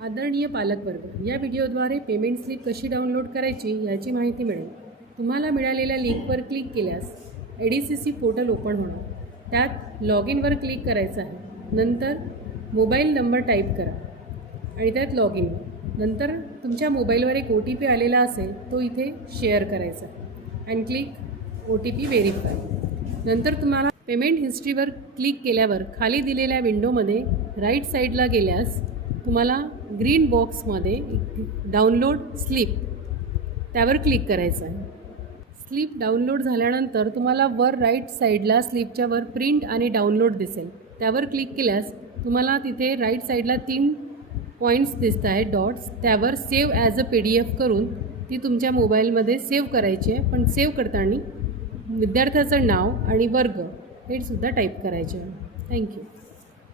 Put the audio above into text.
आदरणीय पालकवर्ग, या व्हिडिओद्वारे पेमेंट स्लिप कशी डाउनलोड करायची याची माहिती मिळेल। तुम्हाला मिळालेल्या लिंकवर क्लिक केल्यास ADCC पोर्टल ओपन होणार। त्यात लॉग इनवर क्लिक करायचं आहे। नंतर मोबाईल नंबर टाईप करा आणि त्यात लॉग इन। नंतर तुमच्या मोबाईलवर एक OTP आलेला असेल तो इथे शेअर करायचा अँड क्लिक OTP व्हेरीफाय। नंतर तुम्हाला पेमेंट हिस्ट्रीवर क्लिक केल्यावर खाली दिलेल्या विंडोमध्ये राईट साईडला गेल्यास तुम्हाला ग्रीन बॉक्समध्ये डाउनलोड स्लिप त्यावर क्लिक करायचं आहे। स्लिप डाउनलोड झाल्यानंतर तुम्हाला वर राईट साईडला स्लिपच्या वर प्रिंट आणि डाउनलोड दिसेल। त्यावर क्लिक केल्यास तुम्हाला तिथे राईट साईडला 3 पॉईंट्स दिसत आहेत डॉट्स। त्यावर सेव्ह ॲज अ PDF करून ती तुमच्या मोबाईलमध्ये सेव्ह करायची आहे। पण सेव्ह करताना विद्यार्थ्याचं नाव आणि वर्ग हे सुद्धा टाईप करायचे आहे। थँक्यू।